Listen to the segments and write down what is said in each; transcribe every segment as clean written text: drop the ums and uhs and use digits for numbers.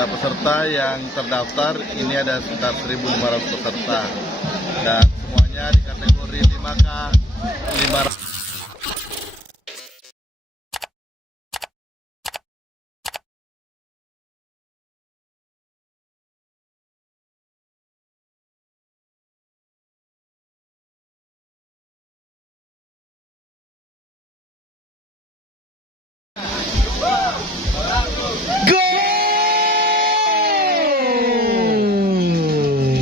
Ya, peserta yang terdaftar ini ada sekitar 1.500 peserta dan semuanya di kategori 5K 500.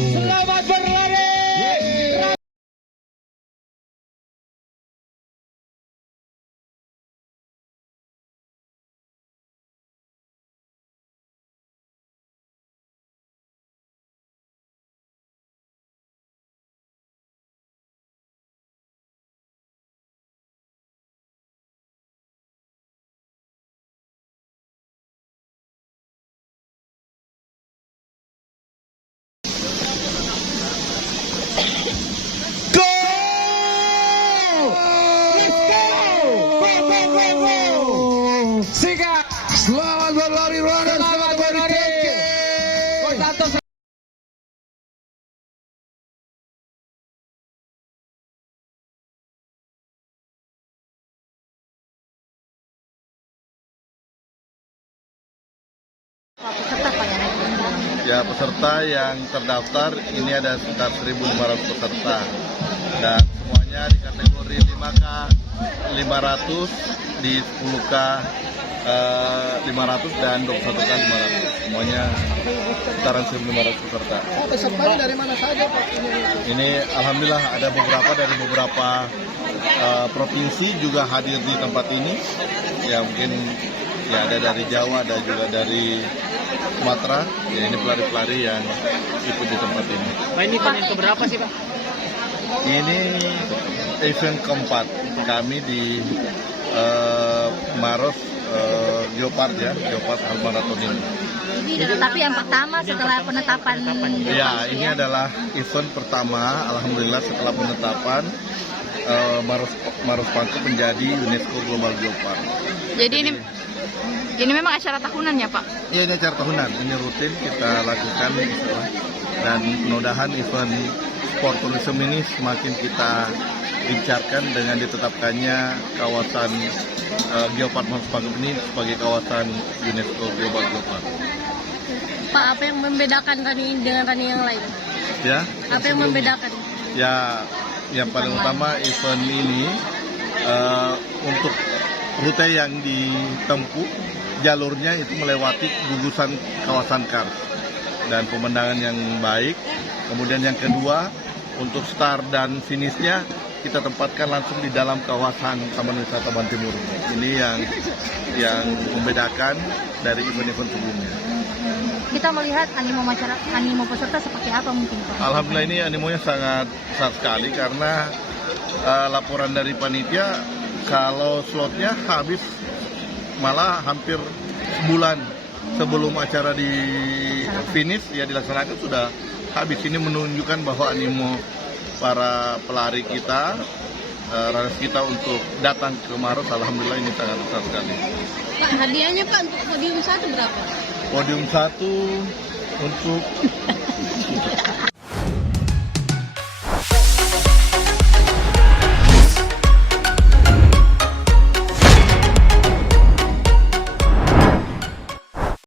Selamat berlari. Sikat. Selamat berlari, runner. Selamat berlari. Ya, peserta yang terdaftar ini ada sekitar 1.500 peserta dan semuanya di kategori 5K 500, di 10K 500 dan 21K 500. Semuanya sekitaran 1.500 peserta. Pesertanya dari mana saja, Pak? Ini alhamdulillah ada beberapa dari beberapa provinsi juga hadir di tempat ini. Ya, mungkin ya ada dari Jawa, ada juga dari Sumatera. Ya, ini pelari-pelari yang ikut di tempat ini. Pak, ini event yang keberapa sih, Pak? Ini event keempat kami di Maros Geopard ya, Geopard Half Marathon ini. Tapi yang pertama setelah penetapan. Ya, ini adalah event pertama, alhamdulillah setelah penetapan Maros Pangkep menjadi UNESCO Global Geopard. Jadi ini memang acara tahunan ya, Pak? Ya, ini acara tahunan, ini rutin kita lakukan dan mudah-mudahan event sport tourism ini semakin kita gencarkan dengan ditetapkannya kawasan Geopard Maros Pangkep ini sebagai kawasan UNESCO Global Geopard. Pak, apa yang membedakan Rani dengan Rani yang lain? Ya. Apa yang membedakan? Ya, yang paling utama event ini untuk rute yang ditempuh jalurnya itu melewati gugusan kawasan Kars dan pemandangan yang baik. Kemudian yang kedua, untuk start dan finishnya kita tempatkan langsung di dalam kawasan Taman Wisata Bantimurung. Ini yang membedakan dari event-event sebelumnya. Kita melihat animo peserta seperti apa mungkin, Pak? Alhamdulillah ini animonya sangat besar sekali karena laporan dari panitia kalau slotnya habis malah hampir sebulan sebelum acara di finish ya dilaksanakan sudah habis. Ini menunjukkan bahwa animo para pelari kita, rakyat kita untuk datang ke Maros, alhamdulillah ini sangat besar sekali. Pak, hadiahnya Pak untuk podium 1 berapa? Podium 1 untuk